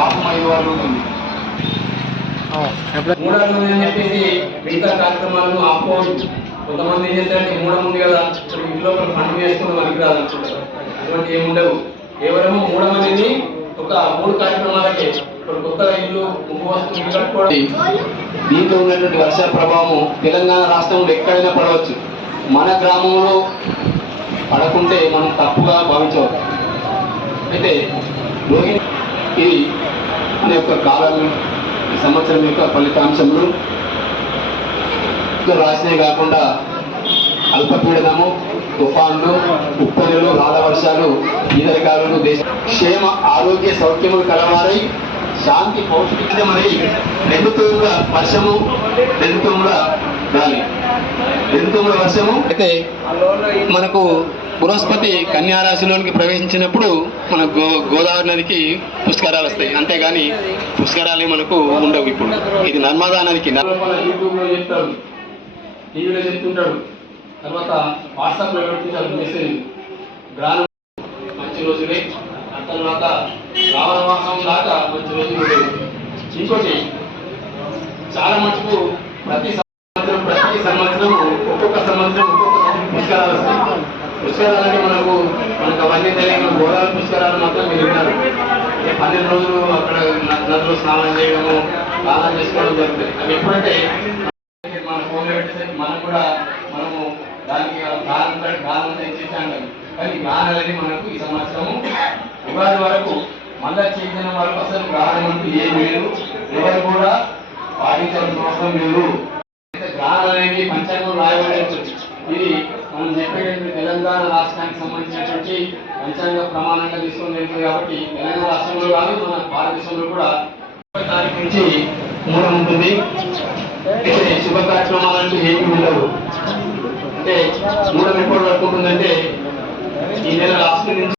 వస్తుంది మూఢాలు అని చెప్పేసి మిగతా కార్యక్రమాలను ఆపుకోవచ్చు కొంతమంది ఏం చేస్తారంటే మూఢం ఉంది కదా ఇంట్లో ఫండ్ చేసుకుని మనకి రాదు. అనుకుంటారు అటువంటి ఏమి ఉండవు. కేవలము మూఢం అనేది ఒక మూడు కార్యక్రమాలకే ఇప్పుడు కొత్తగా ఇల్లు ముగ్గు వస్తువు ఇల్లు కట్టుకోవడం. దీంట్లో ఉన్నటువంటి వర్ష ప్రభావం తెలంగాణ రాష్ట్రంలో ఎక్కడైనా పడవచ్చు. మన గ్రామంలో పడకుంటే మనం తప్పుగా భావించవచ్చు. అయితే రోహిణి ఇది మన యొక్క కాలం ఈ సంవత్సరం యొక్క ఫలితాంశములు రాసినవి కాకుండా అల్పపీడనము తుఫాన్లు ఉప్పనులు రాళ్ళ వర్షాలు ఈదరికాలు దేశ క్షేమ ఆరోగ్య సౌఖ్యములు కలవారై శాంతి పౌష్టికమై రెండుతూముల వర్షము రెండుతూముల గాలి. రెండుతూముల వర్షము. అయితే మనకు బృహస్పతి కన్యా రాశిలోనికి ప్రవేశించినప్పుడు మన గో గోదావరి నదికి పుష్కరాలు వస్తాయి. అంతేగాని పుష్కరాలు మనకు ఉండవు ఇప్పుడు. ఇది నర్మదా నదికి టీవీలో చెప్తుంటాడు. తర్వాత వాట్సాప్లో పెడుతుంటాడు మెసేజ్. మంచి రోజులే. తర్వాత రావణ మాసం దాకా మంచి రోజులు ఉండేవి ఇంకోటి చాలా మటుకు ప్రతి సంవత్సరం ప్రతి సంవత్సరం ఒక్కొక్క సంవత్సరం ఒక్కొక్క పుష్కరాలు వస్తాయి. పుష్కరాలు అంటే మనకు మనకు అవన్నీ తెలియని గోదావరి పుష్కరాలు మాత్రం మీరు విన్నారు. పన్నెండు రోజులు అక్కడ నదులు స్నానం చేయడము స్నానం చేసుకోవడం జరుగుతుంది. అవి ఎప్పుడంటే ఫోన్లో మనం కూడా మనము దానికి గానం గానం చేసాం కానీ గానాలని మనకు ఈ సంవత్సరము ఉగాది వరకు మళ్ళా చేసిన వరకు అసలు గానం అంటూ ఏం లేదు. ఎవరు కూడా పాటించాల్సిన అవసరం లేదు. అయితే పంచాంగం రాయబడి ఇది మనం చెప్పేటువంటి తెలంగాణ రాష్ట్రానికి సంబంధించినటువంటి పంచాంగ ప్రమాణంగా తీసుకొని వెళ్తుంది కాబట్టి తెలంగాణ రాష్ట్రంలో కాదు మన భారతదేశంలో కూడా ముప్పై తారీఖు నుంచి మూడు ఉంటుంది. అయితే శుభ కార్యక్రమాలు అంటూ ఏమి ఉండవు. అంటే మూలం ఎప్పుడు వరకు ఉంటుందంటే ఈ నెల లాస్ట్ నుంచి